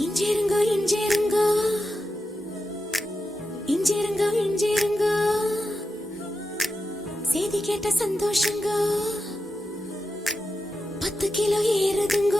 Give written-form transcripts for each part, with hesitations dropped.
இஞ்சிருங்க இஞ்சிருங்க இஞ்சிருங்க இஞ்சிருங்க செய்தி கேட்ட சந்தோஷங்க 10 கிலோ ஏறுதுங்க.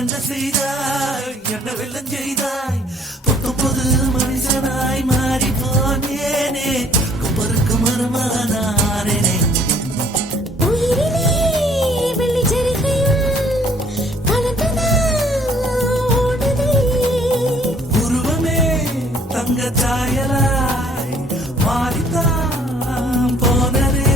என்ன செய்தாய், என்ன வெள்ளம் செய்தாய், 19 மனுஷனாய் மாறி போனேனே, குமருக்கு மருமானானேனே. உருவமே தங்க சாயலாய் மாறித்தான் போனதே.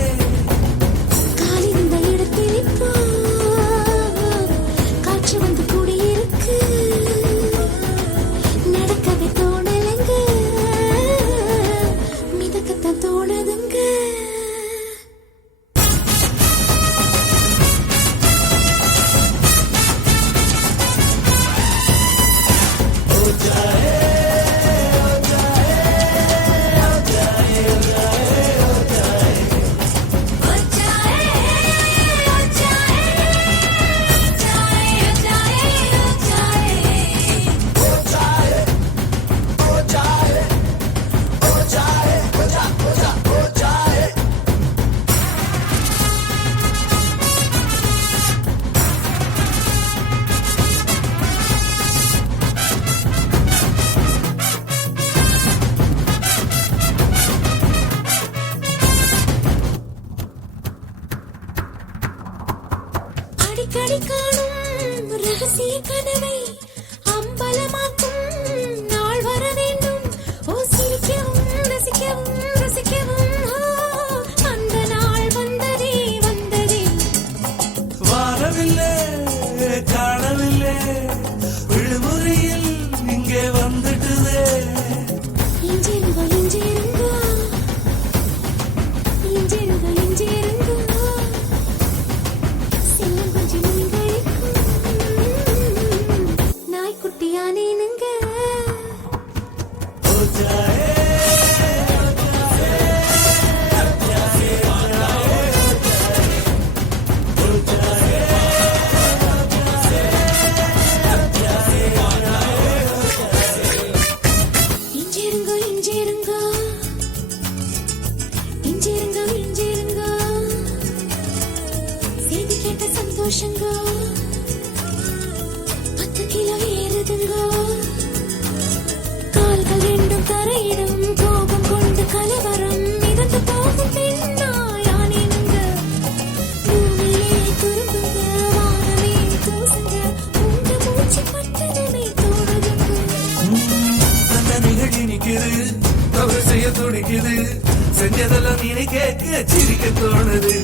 அடிக்கடி காணும் ரகசிய கனவை அம்பலமாக்கும் நாள் வர வேண்டும். ஓ சிரிக்கவும் ரசிக்கவும் ரசிக்கவும் அந்த நாள் வந்ததே வந்ததே. வாரவில்லை காணவில்லை விடுமுறையில் இங்கே வந்துட்டுதே. இஞ்சிருங்க இஞ்சிருங்க இஞ்சிருங்க இஞ்சிருங்க சந்தோஷங்கோ 10 கிலோ ஏறுதுங்கோ கால்கள் ரெண்டும் தரையிடும் கோபம் கொண்டு கலவரம் மிதந்து போகும் பெண்ணாயானிங்க பூமியிலே துரும்புங்க வானமே தூசுங்க உங்க மூச்சு பட்டதுமே தோடுதுங்க அந்த நிகழ்ச்சி நிக்குது தவறு செய்ய துடிக்குது செஞ்சதெல்லாம் நீ கேட்க சிரிக்க தோணுது